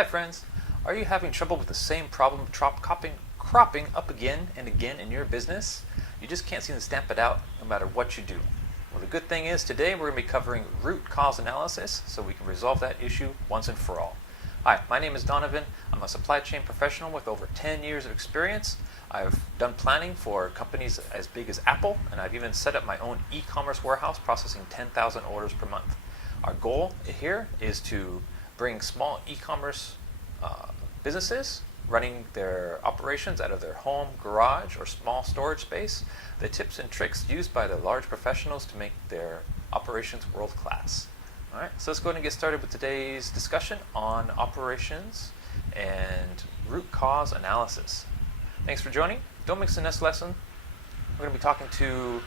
Hi friends, are you having trouble with the same problem cropping up again and again in your business? You just can't seem to stamp it out no matter what you do. Well, the good thing is today we're going to be covering root cause analysis so we can resolve that issue once and for all. Hi, my name is Donovan. I'm a supply chain professional with over 10 years of experience. I've done planning for companies as big as Apple, and I've even set up my own e-commerce warehouse processing 10,000 orders per month. Our goal here is to bring small e-commerce businesses running their operations out of their home, garage, or small storage space, the tips and tricks used by the large professionals to make their operations world-class. All right, so let's go ahead and get started with today's discussion on operations and root cause analysis. Thanks for joining. Don't miss the next lesson. We're going to be talking to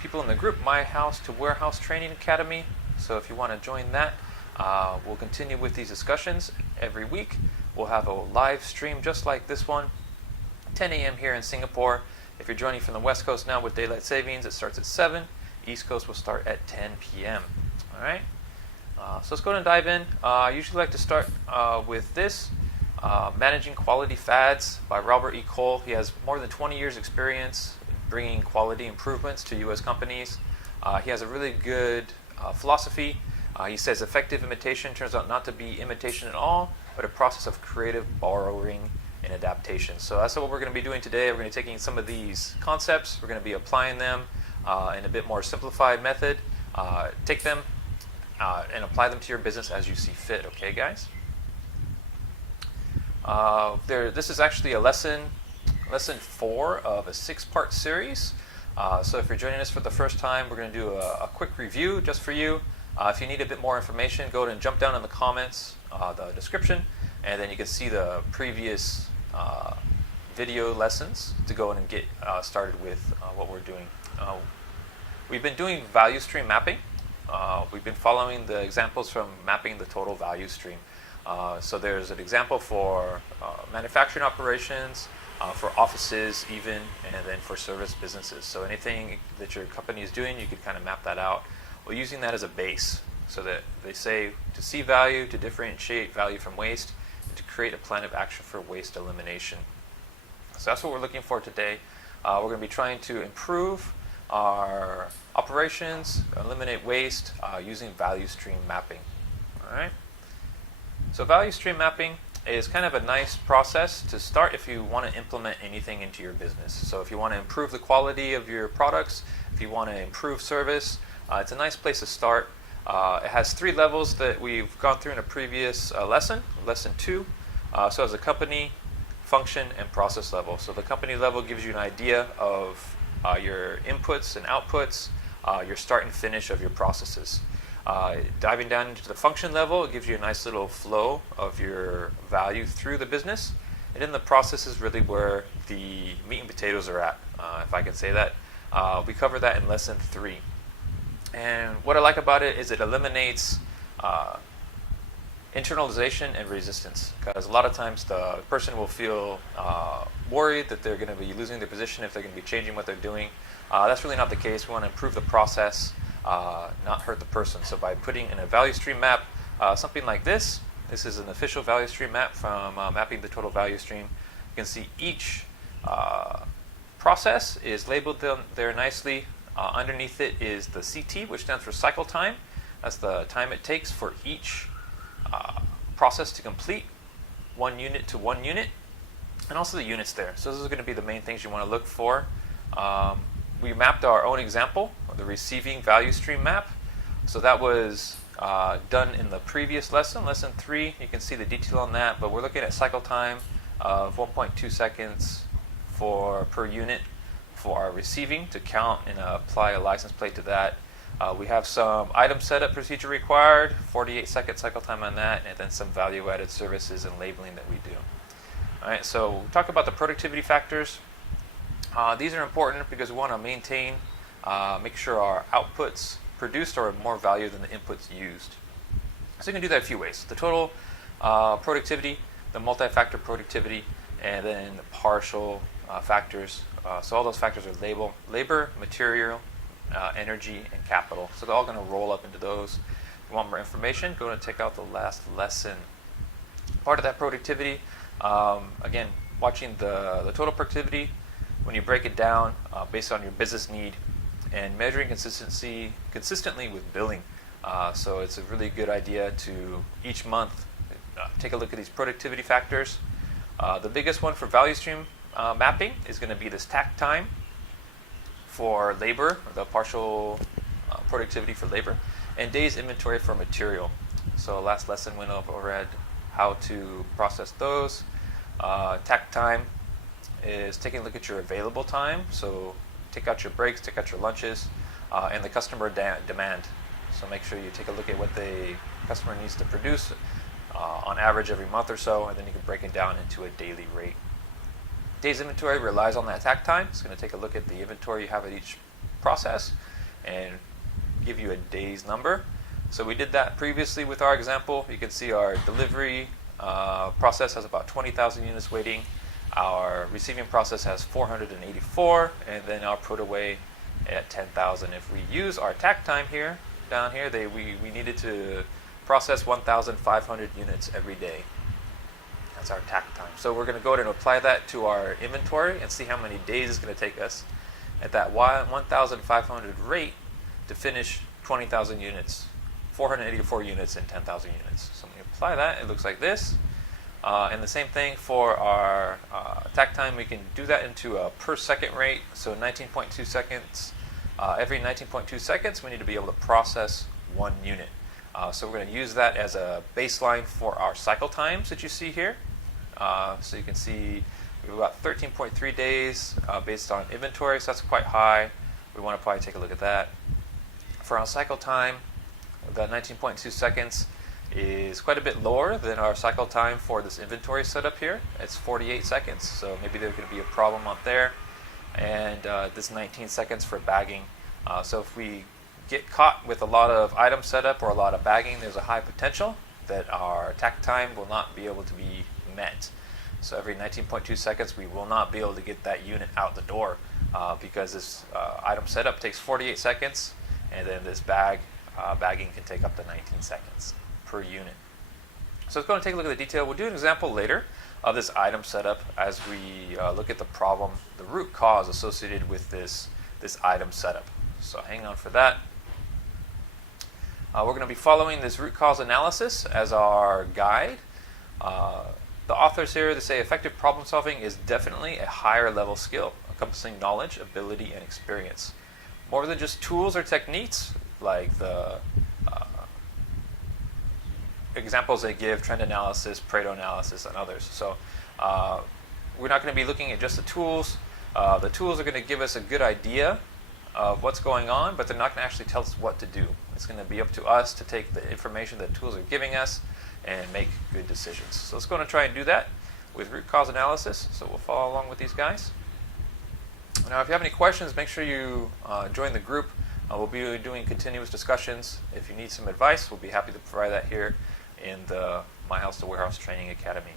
people in the group, My House to Warehouse Training Academy. So if you want to join that, we'll continue with these discussions every week. We'll have a live stream just like this one, 10 a.m. here in Singapore. If you're joining from the West Coast now with daylight savings, it starts at 7. East Coast will start at 10 p.m. All right. So let's go ahead and dive in. I usually like to start with this, Managing Quality Fads by Robert E. Cole. He has more than 20 years experience bringing quality improvements to U.S. companies. He has a really good philosophy. He says effective imitation turns out not to be imitation at all, but a process of creative borrowing and adaptation. So that's what we're going to be doing today. We're going to be taking some of these concepts, we're going to be applying them in a bit more simplified method. Take them and apply them to your business as you see fit, okay guys? This is actually a lesson 4 of a 6-part series. So if you're joining us for the first time, we're going to do a quick review just for you. If you need a bit more information, go ahead and jump down in the comments, the description, and then you can see the previous video lessons to go in and get started with what we're doing. We've been doing value stream mapping. We've been following the examples from mapping the total value stream. So there's an example for manufacturing operations, for offices even, and then for service businesses. So anything that your company is doing, you can kind of map that out. We're using that as a base so that they say to see value, to differentiate value from waste, and to create a plan of action for waste elimination. So that's what we're looking for today. We're going to be trying to improve our operations, eliminate waste using value stream mapping. All right. So value stream mapping is kind of a nice process to start if you want to implement anything into your business. So if you want to improve the quality of your products, if you want to improve service, it's a nice place to start. It has 3 levels that we've gone through in a previous lesson 2. So as a company, function, and process level. So the company level gives you an idea of your inputs and outputs, your start and finish of your processes. Diving down into the function level, it gives you a nice little flow of your value through the business. And then the process is really where the meat and potatoes are at, if I can say that. We cover that in lesson 3. And what I like about it is it eliminates internalization and resistance, because a lot of times the person will feel worried that they're going to be losing their position if they're going to be changing what they're doing. That's really not the case. We want to improve the process, not hurt the person. So by putting in a value stream map, something like this is an official value stream map from Mapping the Total Value Stream. You can see each process is labeled there nicely. Underneath it is the CT, which stands for cycle time. That's the time it takes for each process to complete, 1 unit to 1 unit, and also the units there. So those are going to be the main things you want to look for. We mapped our own example, the receiving value stream map. So that was done in the previous lesson, lesson 3. You can see the detail on that, but we're looking at cycle time of 1.2 seconds per unit for our receiving to count and apply a license plate to that. We have some item setup procedure required, 48-second cycle time on that, and then some value-added services and labeling that we do. All right, so we'll talk about the productivity factors. These are important because we want to maintain, make sure our outputs produced are more value than the inputs used. So you can do that a few ways. The total productivity, the multi-factor productivity, and then the partial factors. So all those factors are labor, material, energy, and capital. So they're all going to roll up into those. If you want more information, go and check out the last lesson. Part of that productivity, again, watching the total productivity when you break it down based on your business need, and measuring consistently with billing. So it's a really good idea to each month take a look at these productivity factors. The biggest one for Valuestream mapping is going to be this tack time for labor, the partial productivity for labor, and days inventory for material. So last lesson went over how to process those. Tack time is taking a look at your available time. So take out your breaks, take out your lunches, and the customer demand. So make sure you take a look at what the customer needs to produce on average every month or so, and then you can break it down into a daily rate. Days inventory relies on that tack time. It's going to take a look at the inventory you have at each process and give you a day's number. So we did that previously with our example. You can see our delivery process has about 20,000 units waiting. Our receiving process has 484, and then our put away at 10,000. If we use our tack time here, down here, we needed to process 1,500 units every day. That's our tack time. So we're going to go ahead and apply that to our inventory and see how many days it's going to take us at that 1,500 rate to finish 20,000 units, 484 units and 10,000 units. So when we apply that, it looks like this. And the same thing for our tack time. We can do that into a per second rate. So 19.2 seconds. Every 19.2 seconds, we need to be able to process 1 unit. So we're going to use that as a baseline for our cycle times that you see here. So you can see we've got 13.3 days based on inventory, so that's quite high. We want to probably take a look at that. For our cycle time, the 19.2 seconds is quite a bit lower than our cycle time for this inventory setup here. It's 48 seconds, so maybe there's going to be a problem out there. And this 19 seconds for bagging. So if we get caught with a lot of item setup or a lot of bagging, there's a high potential that our tack time will not be able to be met. So every 19.2 seconds, we will not be able to get that unit out the door because this item setup takes 48 seconds, and then this bagging can take up to 19 seconds per unit. So let's go and take a look at the detail. We'll do an example later of this item setup as we look at the problem, the root cause associated with this item setup. So hang on for that. We're going to be following this root cause analysis as our guide. The authors here, they say effective problem solving is definitely a higher level skill, encompassing knowledge, ability, and experience. More than just tools or techniques like the examples they give, trend analysis, Pareto analysis, and others. So we're not going to be looking at just the tools. The tools are going to give us a good idea of what's going on, but they're not going to actually tell us what to do. It's going to be up to us to take the information that tools are giving us and make good decisions. So let's go and try and do that with root cause analysis. So we'll follow along with these guys. Now, if you have any questions, make sure you join the group. We'll be doing continuous discussions. If you need some advice, we'll be happy to provide that here in the My House to Warehouse Training Academy.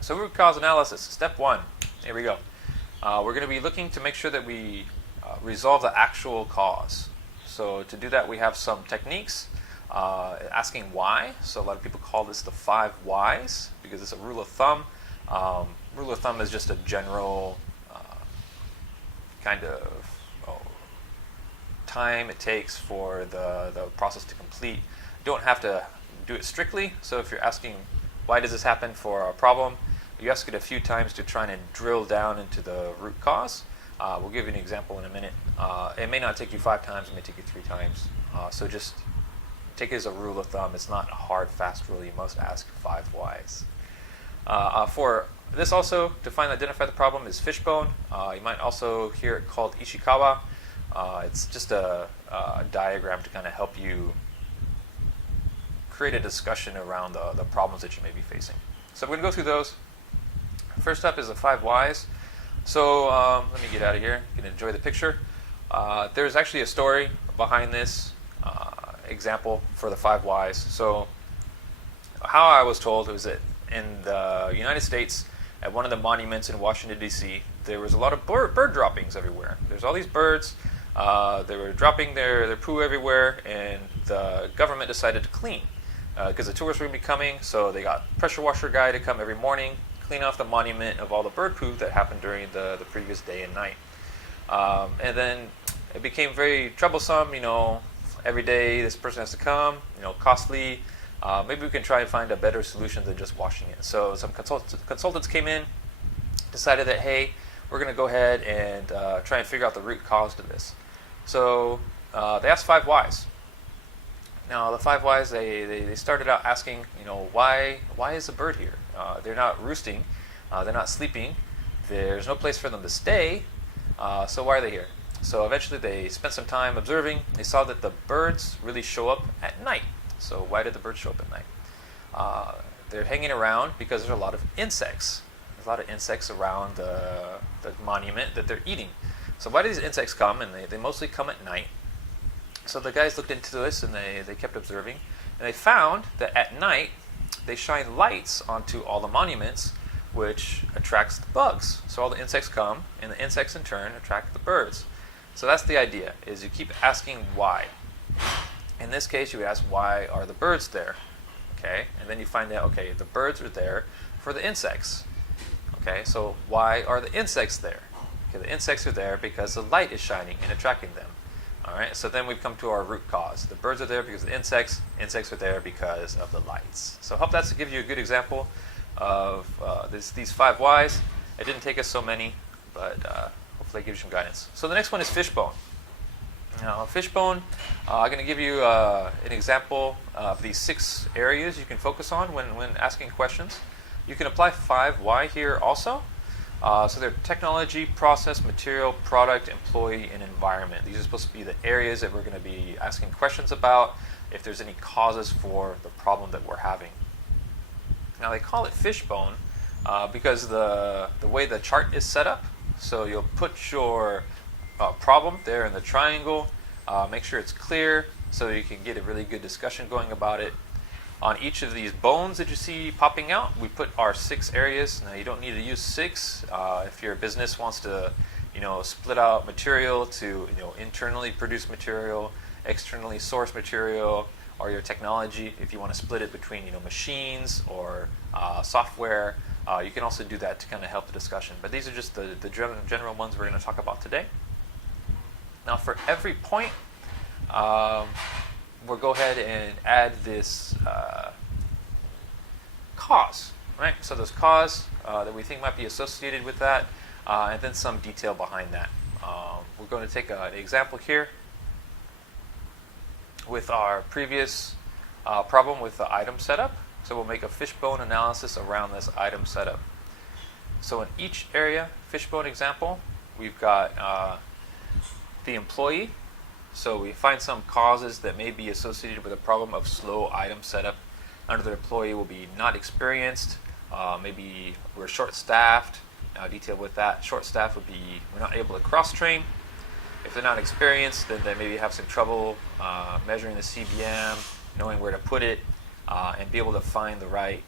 So root cause analysis, step 1. Here we go. We're going to be looking to make sure that we resolve the actual cause. So to do that, we have some techniques. Asking why. So a lot of people call this the 5 whys because it's a rule of thumb. Rule of thumb is just a general kind of time it takes for the process to complete. You don't have to do it strictly. So if you're asking why does this happen for a problem, you ask it a few times to try and drill down into the root cause. We'll give you an example in a minute. It may not take you 5 times, it may take you 3 times. So just take it as a rule of thumb. It's not a hard, fast rule. You must ask 5 whys. For this also, to find and identify the problem is Fishbone. You might also hear it called Ishikawa. It's just a diagram to kind of help you create a discussion around the problems that you may be facing. So we're going to go through those. First up is the 5 whys. So let me get out of here. You can enjoy the picture. There's actually a story behind this example for the 5 whys. So how I was told was that in the United States, at one of the monuments in Washington, D.C., there was a lot of bird droppings everywhere. There's all these birds. They were dropping their poo everywhere, and the government decided to clean. because the tourists were going to be coming. So they got pressure washer guy to come every morning, clean off the monument of all the bird poop that happened during the previous day and night. And then it became very troublesome. Every day this person has to come. Costly. Maybe we can try and find a better solution than just washing it. So some consultants came in, decided that, hey, we're going to go ahead and try and figure out the root cause to this. So they asked 5 whys. Now the 5 whys, they started out asking, why is the bird here? They're not roosting, they're not sleeping, there's no place for them to stay, so why are they here? So eventually they spent some time observing. They saw that the birds really show up at night. So why did the birds show up at night? They're hanging around because there's a lot of insects. There's a lot of insects around the monument that they're eating. So why do these insects come? And they mostly come at night. So the guys looked into this and they kept observing. And they found that at night they shine lights onto all the monuments, which attracts the bugs. So all the insects come, and the insects in turn attract the birds. So that's the idea, is you keep asking why. In this case, you would ask, why are the birds there? Okay, and then you find out, okay, the birds are there for the insects. Okay, so why are the insects there? Okay, the insects are there because the light is shining and attracting them. All right, so then we've come to our root cause. The birds are there because of the insects are there because of the lights. So I hope that's to give you a good example of these 5 whys. It didn't take us so many, but hopefully it gives you some guidance. So the next one is Fishbone. Now, Fishbone, I'm going to give you an example of these 6 areas you can focus on when asking questions. You can apply 5 why here also. So they're technology, process, material, product, employee, and environment. These are supposed to be the areas that we're going to be asking questions about if there's any causes for the problem that we're having. Now they call it Fishbone because the way the chart is set up. So you'll put your problem there in the triangle, make sure it's clear so you can get a really good discussion going about it. On each of these bones that you see popping out, we put our 6 areas. Now you don't need to use 6 if your business wants to, split out material to, internally produce material, externally source material, or your technology. If you want to split it between, machines or software, you can also do that to kind of help the discussion. But these are just the general ones we're going to talk about today. Now for every point, we'll go ahead and add this cause, right? So there's cause that we think might be associated with that, and then some detail behind that. We're going to take an example here with our previous problem with the item setup. So we'll make a Fishbone analysis around this item setup. So in each area, Fishbone example, we've got the employee. So we find some causes that may be associated with a problem of slow item setup. Under the employee will be not experienced, maybe we're short-staffed. Now detail with that, short-staffed would be we're not able to cross-train. If they're not experienced, then they maybe have some trouble measuring the CBM, knowing where to put it, and be able to find the right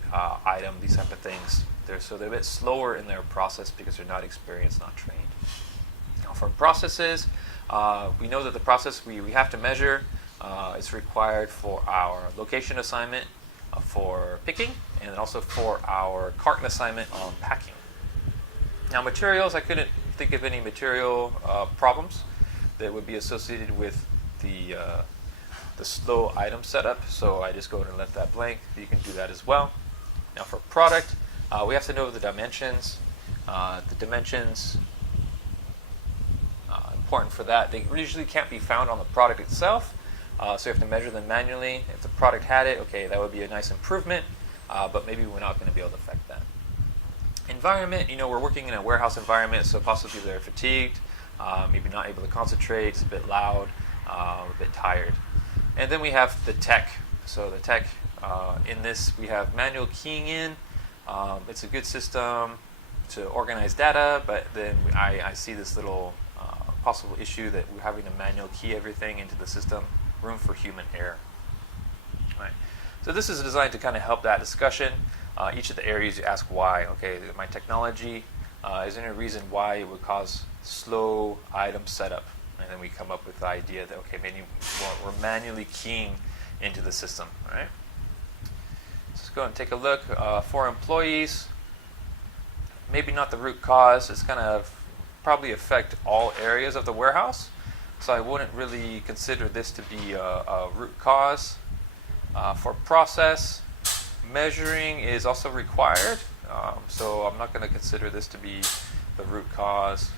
item, these type of things. So they're a bit slower in their process because they're not experienced, not trained. Now for processes, we know that the process we have to measure is required for our location assignment for picking, and also for our carton assignment on packing. Now materials, I couldn't think of any material problems that would be associated with the slow item setup, so I just go ahead and left that blank. You can do that as well. Now for product, we have to know the dimensions. The dimensions, important for that, they usually can't be found on the product itself, so you have to measure them manually. If the product had it, okay, that would be a nice improvement, but maybe we're not going to be able to affect that. Environment, we're working in a warehouse environment, so possibly they're fatigued, maybe not able to concentrate, it's a bit loud, a bit tired. And then we have the tech. So the tech, in this we have manual keying in. It's a good system to organize data, but then I see this little possible issue that we're having to manual key everything into the system, room for human error. Right. So this is designed to kind of help that discussion. Each of the areas you ask why. Okay, my technology, is there any reason why it would cause slow item setup? And then we come up with the idea that, okay, maybe we're manually keying into the system, right? go and take a look. For employees, maybe not the root cause. It's going to probably affect all areas of the warehouse. So I wouldn't really consider this to be a root cause. For process, measuring is also required. So I'm not going to consider this to be the root cause.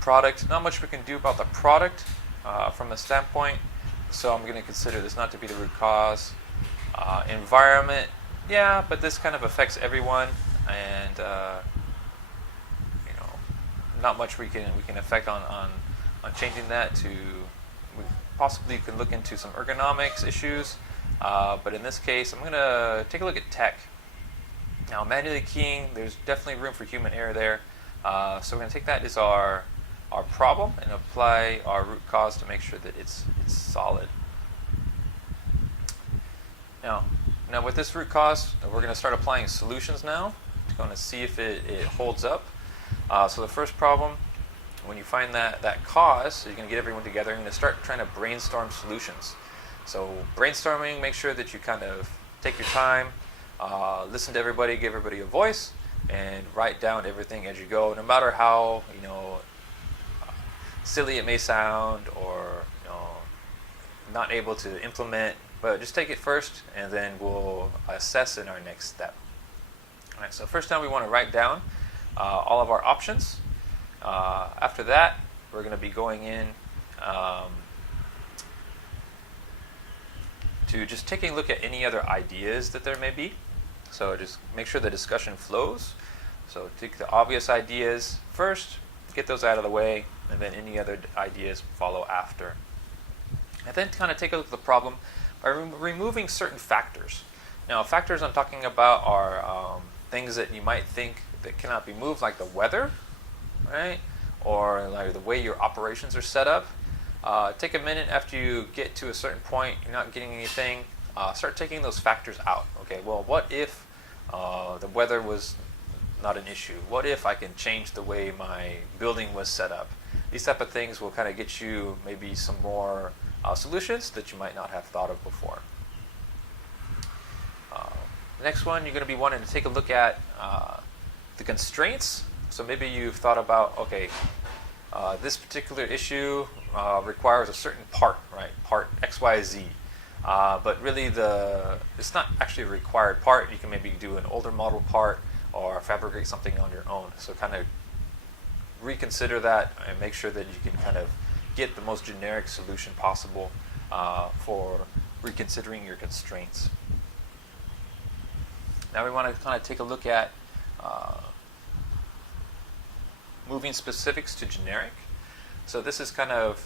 Product, not much we can do about the product from a standpoint. So I'm going to consider this not to be the root cause. Environment, yeah, but this kind of affects everyone, and not much we can affect on changing that. We possibly can look into some ergonomics issues, but in this case, I'm going to take a look at tech. Now, manually keying, there's definitely room for human error there, so we're going to take that as our problem and apply our root cause to make sure that it's solid. Now with this root cause, we're going to start applying solutions now. We're going to see if it holds up. So the first problem, when you find that cause, you're going to get everyone together and you're going to start trying to brainstorm solutions. So brainstorming, make sure that you kind of take your time, listen to everybody, give everybody a voice, and write down everything as you go. No matter how silly it may sound, or not able to implement, but just take it first, and then we'll assess in our next step. All right. So first time we want to write down all of our options. After that, we're going to be going in to just taking a look at any other ideas that there may be. So just make sure the discussion flows. So take the obvious ideas first, get those out of the way, and then any other ideas follow after. And then kind of take a look at the problem by removing certain factors. Now, factors I'm talking about are things that you might think that cannot be moved, like the weather, right? Or like the way your operations are set up. Take a minute after you get to a certain point, you're not getting anything, start taking those factors out. Okay, well, what if the weather was not an issue? What if I can change the way my building was set up? These type of things will kind of get you maybe some more solutions that you might not have thought of before. The next one, you're going to be wanting to take a look at the constraints. So maybe you've thought about, okay, this particular issue requires a certain part, right? Part XYZ. But really it's not actually a required part. You can maybe do an older model part or fabricate something on your own. So kind of reconsider that and make sure that you can kind of get the most generic solution possible for reconsidering your constraints. Now we want to kind of take a look at moving specifics to generic. So this is kind of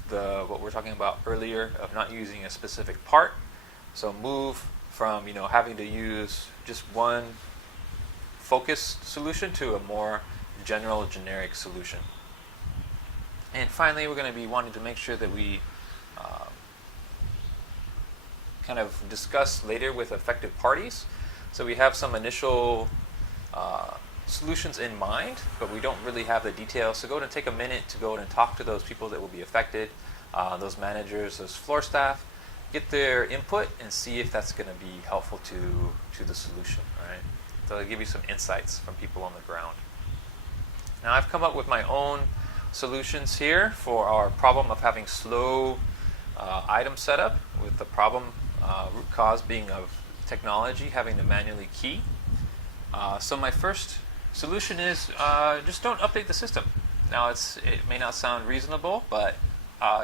what we were talking about earlier of not using a specific part. So move from having to use just one focused solution to a more general generic solution. And finally, we're going to be wanting to make sure that we kind of discuss later with affected parties. So we have some initial solutions in mind, but we don't really have the details. So go ahead and take a minute to go and talk to those people that will be affected, those managers, those floor staff, get their input and see if that's going to be helpful to the solution. Right? So I'll give you some insights from people on the ground. Now I've come up with my own solutions here for our problem of having slow item setup, with the problem root cause being of technology, having to manually key. So my first solution is just don't update the system. Now it may not sound reasonable, but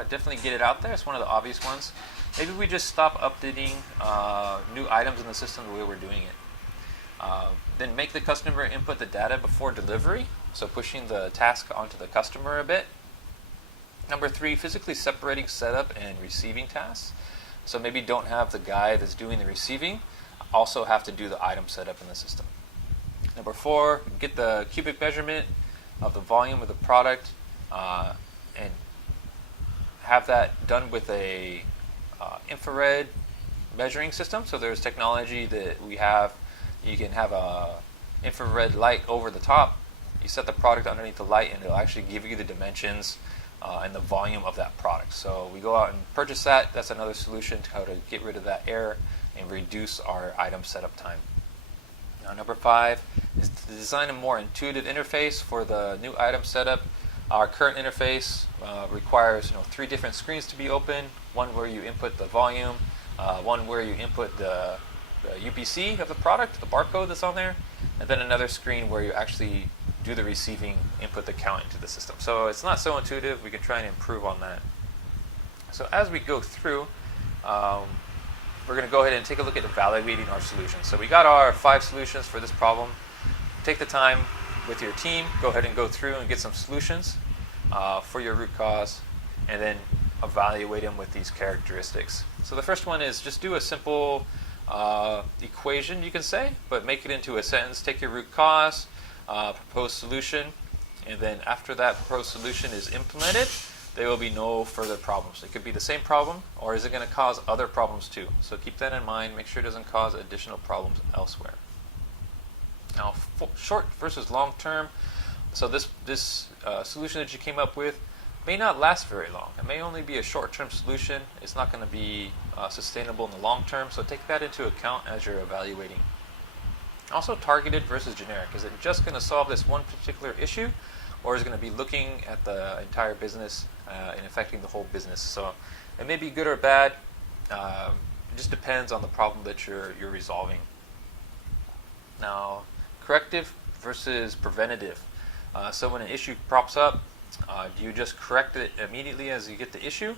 definitely get it out there. It's one of the obvious ones. Maybe we just stop updating new items in the system the way we're doing it. Then make the customer input the data before delivery, so pushing the task onto the customer a bit. Number 3, physically separating setup and receiving tasks. So maybe don't have the guy that's doing the receiving also have to do the item setup in the system. Number 4, get the cubic measurement of the volume of the product and have that done with a infrared measuring system. So there's technology that we have. You can have a infrared light over the top. You set the product underneath the light and it'll actually give you the dimensions and the volume of that product. So we go out and purchase that. That's another solution to how to get rid of that error and reduce our item setup time. Now, number 5 is to design a more intuitive interface for the new item setup. Our current interface requires 3 different screens to be open. One where you input the volume, one where you input the UPC of the product, the barcode that's on there, and then another screen where you actually do the receiving, input the count into the system. So it's not so intuitive. We can try and improve on that. So as we go through, we're going to go ahead and take a look at evaluating our solutions. So we got our 5 solutions for this problem. Take the time with your team, go ahead and go through and get some solutions for your root cause, and then evaluate them with these characteristics. So the first one is just do a simple equation, you can say, but make it into a sentence. Take your root cause, proposed solution, and then after that proposed solution is implemented, there will be no further problems. It could be the same problem, or is it going to cause other problems too? So keep that in mind. Make sure it doesn't cause additional problems elsewhere. Now, short versus long term. So this solution that you came up with may not last very long. It may only be a short-term solution. It's not going to be sustainable in the long term. So take that into account as you're evaluating. Also, targeted versus generic. Is it just going to solve this one particular issue, or is it going to be looking at the entire business and affecting the whole business? So it may be good or bad. It just depends on the problem that you're resolving. Now, corrective versus preventative. So when an issue pops up, do you just correct it immediately as you get the issue,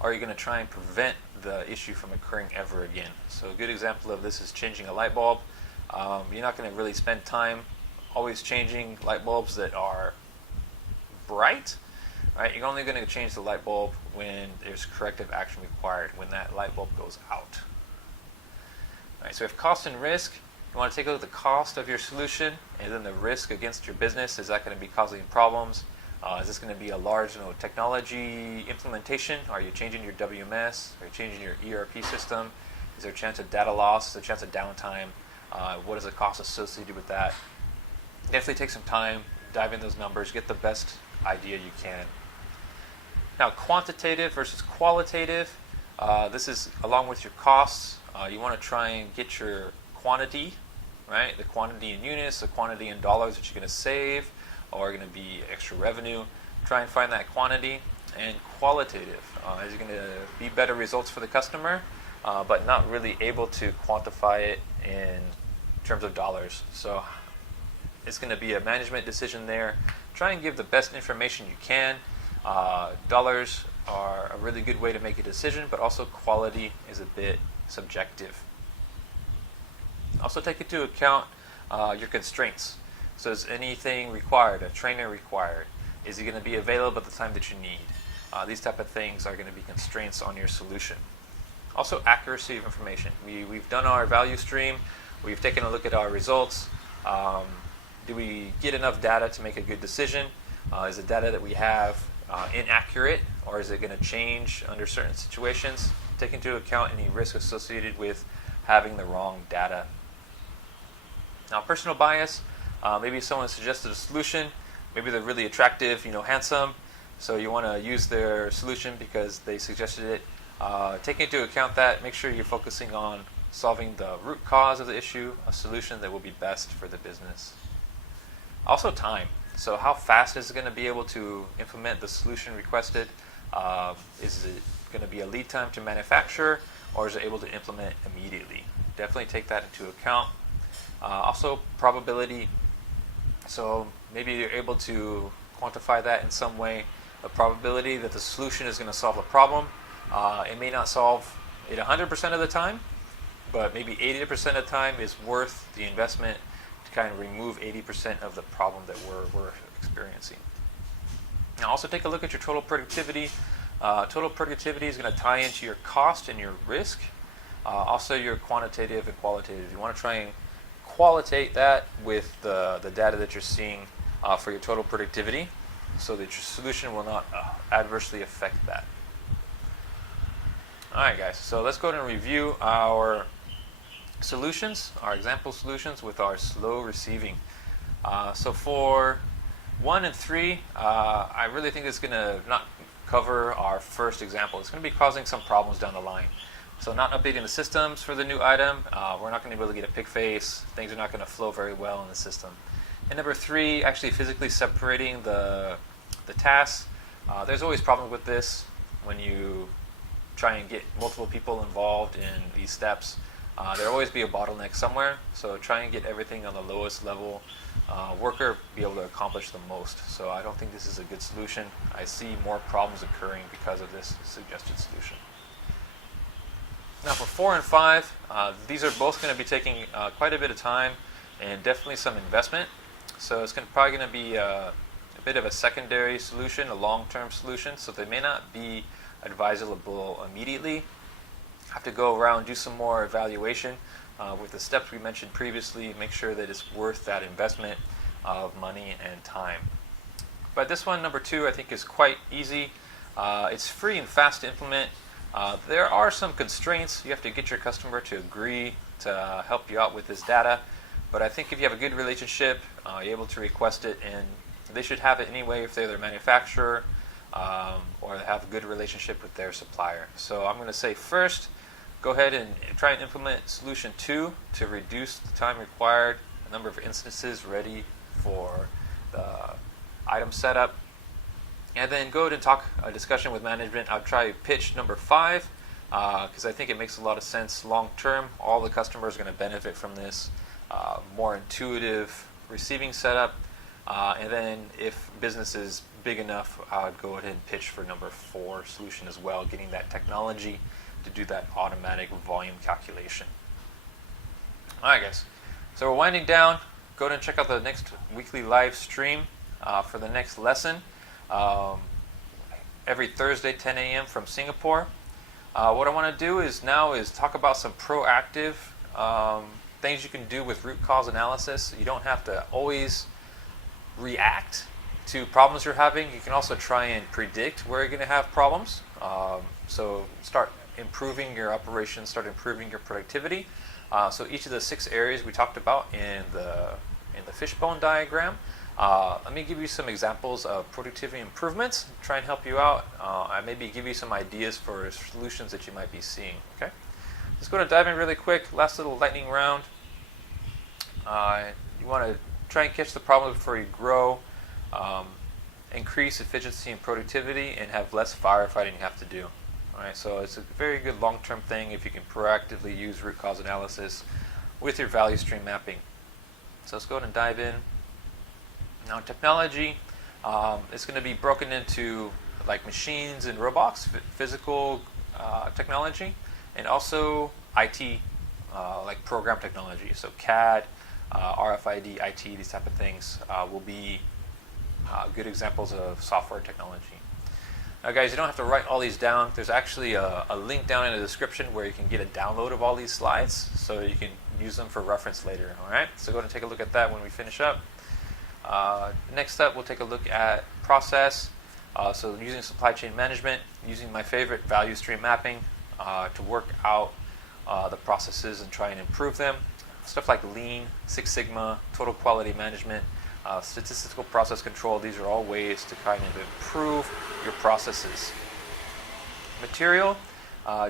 or are you going to try and prevent the issue from occurring ever again? So a good example of this is changing a light bulb. You're not going to really spend time always changing light bulbs that are bright, right? You're only going to change the light bulb when there's corrective action required, when that light bulb goes out. All right, so if cost and risk, you want to take a look at the cost of your solution and then the risk against your business. Is that going to be causing problems? Is this going to be a large technology implementation? Are you changing your WMS? Are you changing your ERP system? Is there a chance of data loss? Is there a chance of downtime? What is the cost associated with that? Definitely take some time, dive in those numbers, get the best idea you can. Now, quantitative versus qualitative. This is along with your costs. You want to try and get your quantity, right? The quantity in units, the quantity in dollars that you're going to save, or going to be extra revenue. Try and find that quantity. And qualitative. Is it going to be better results for the customer, but not really able to quantify it in terms of dollars? So it's going to be a management decision there. Try and give the best information you can. Dollars are a really good way to make a decision, but also quality is a bit subjective. Also take into account your constraints. So is anything required, a trainer required? Is he going to be available at the time that you need? These type of things are going to be constraints on your solution. Also, accuracy of information. We've done our value stream. We've taken a look at our results. Do we get enough data to make a good decision? Is the data that we have inaccurate, or is it going to change under certain situations? Take into account any risk associated with having the wrong data. Now, personal bias. Maybe someone suggested a solution. Maybe they're really attractive, handsome. So you want to use their solution because they suggested it. Take into account that. Make sure you're focusing on solving the root cause of the issue, a solution that will be best for the business. Also, time. So how fast is it going to be able to implement the solution requested? Is it going to be a lead time to manufacture, or is it able to implement immediately? Definitely take that into account. Also, probability. So maybe you're able to quantify that in some way. The probability that the solution is going to solve a problem. It may not solve it 100% of the time, but maybe 80% of the time is worth the investment to kind of remove 80% of the problem that we're experiencing. Now also take a look at your total productivity. Total productivity is going to tie into your cost and your risk. Also your quantitative and qualitative. You want to try and qualitate that with the data that you're seeing for your total productivity, so that your solution will not adversely affect that. Alright guys, so let's go ahead and review our solutions, our example solutions with our slow receiving. So for 1 and 3, I really think it's going to not cover our first example. It's going to be causing some problems down the line. So not updating the systems for the new item, we're not going to be able to get a pig face. Things are not going to flow very well in the system. And number 3, actually physically separating the tasks. There's always problems with this when you try and get multiple people involved in these steps. There'll always be a bottleneck somewhere, so try and get everything on the lowest level worker be able to accomplish the most. So I don't think this is a good solution. I see more problems occurring because of this suggested solution. Now for 4 and 5, these are both going to be taking quite a bit of time and definitely some investment. So it's probably going to be a bit of a secondary solution, a long-term solution, so they may not be advisable immediately. Have to go around, do some more evaluation with the steps we mentioned previously, make sure that it's worth that investment of money and time. But this one, number 2, I think is quite easy. It's free and fast to implement. There are some constraints. You have to get your customer to agree to help you out with this data. But I think if you have a good relationship, you're able to request it, and they should have it anyway if they're their manufacturer or they have a good relationship with their supplier. So I'm going to say first, go ahead and try and implement solution 2 to reduce the time required, the number of instances ready for the item setup. And then go ahead and talk a discussion with management. I'll try pitch number 5 because I think it makes a lot of sense long term. All the customers are going to benefit from this. More intuitive receiving setup. And then if business is big enough, I would go ahead and pitch for number 4 solution as well, getting that technology to do that automatic volume calculation. Alright guys, so we're winding down. Go ahead and check out the next weekly live stream for the next lesson. Every Thursday 10 a.m. from Singapore. What I want to do is talk about some proactive things you can do with root cause analysis. You don't have to always react to problems you're having. You can also try and predict where you're going to have problems. So start improving your operations, start improving your productivity. So each of the 6 areas we talked about in the Fishbone diagram. Let me give you some examples of productivity improvements, try and help you out. I maybe give you some ideas for solutions that you might be seeing. Okay, let's go to dive in really quick. Last little lightning round. You want to try and catch the problem before you grow, increase efficiency and productivity, and have less firefighting you have to do. All right, so it's a very good long-term thing if you can proactively use root cause analysis with your value stream mapping. So let's go ahead and dive in. Now technology, it's going to be broken into like machines and robots, physical technology, and also IT, like program technology. So CAD, RFID, IT, these type of things will be good examples of software technology. Now guys, you don't have to write all these down. There's actually a link down in the description where you can get a download of all these slides so you can use them for reference later. Alright, so go ahead and take a look at that when we finish up. Next up, we'll take a look at process. So using supply chain management, using my favorite value stream mapping to work out the processes and try and improve them. Stuff like Lean, Six Sigma, total quality management, statistical process control. These are all ways to kind of improve your processes. Material,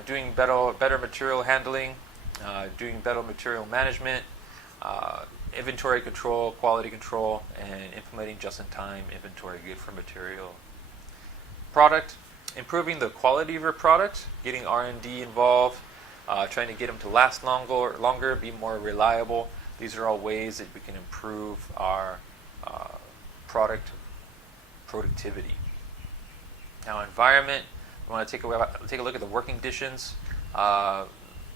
doing better material handling, doing better material management, inventory control, quality control, and implementing just-in-time inventory good for material. Product, improving the quality of your product, getting R&D involved, trying to get them to last longer, be more reliable. These are all ways that we can improve our product productivity. Now, environment, we want to take a look at the working conditions.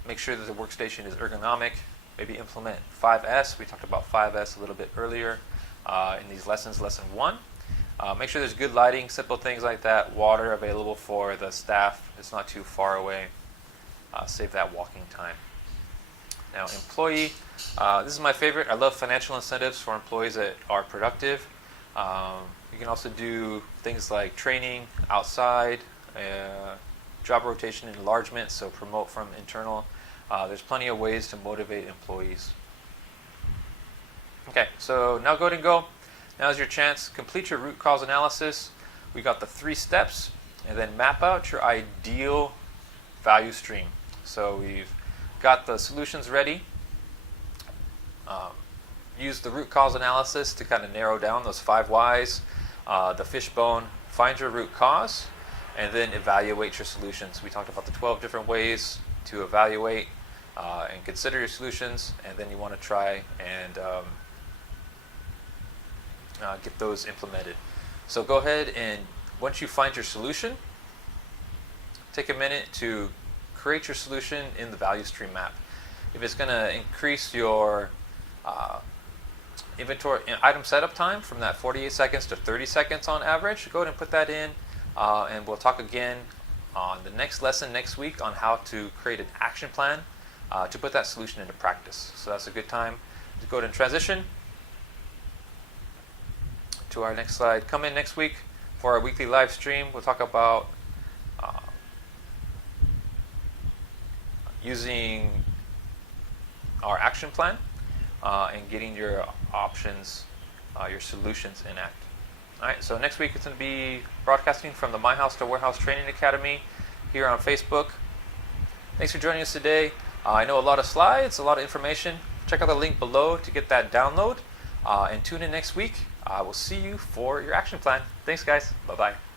Make sure that the workstation is ergonomic. Maybe implement 5S. We talked about 5S a little bit earlier in these lessons, lesson 1. Make sure there's good lighting, simple things like that. Water available for the staff. It's not too far away. Save that walking time. Now, employee. This is my favorite. I love financial incentives for employees that are productive. You can also do things like training outside, job rotation enlargement, so promote from internal. There's plenty of ways to motivate employees. Okay, so now go ahead and go. Now's your chance. Complete your root cause analysis. We got the 3 steps, and then map out your ideal value stream. So we've got the solutions ready. Use the root cause analysis to kind of narrow down those 5 whys. The Fishbone, find your root cause, and then evaluate your solutions. We talked about the 12 different ways to evaluate and consider your solutions, and then you want to try and get those implemented. So go ahead and once you find your solution, take a minute to create your solution in the Valuestream map. If it's going to increase your inventory item setup time from that 48 seconds to 30 seconds on average, go ahead and put that in, and we'll talk again on the next lesson next week on how to create an action plan to put that solution into practice. So that's a good time to go ahead and transition to our next slide. Come in next week for our weekly live stream. We'll talk about using our action plan and getting your options, your solutions in act. All right, so next week it's going to be broadcasting from the My House to Warehouse Training Academy here on Facebook. Thanks for joining us today. I know a lot of slides, a lot of information. Check out the link below to get that download, and tune in next week. I will see you for your action plan. Thanks, guys. Bye-bye.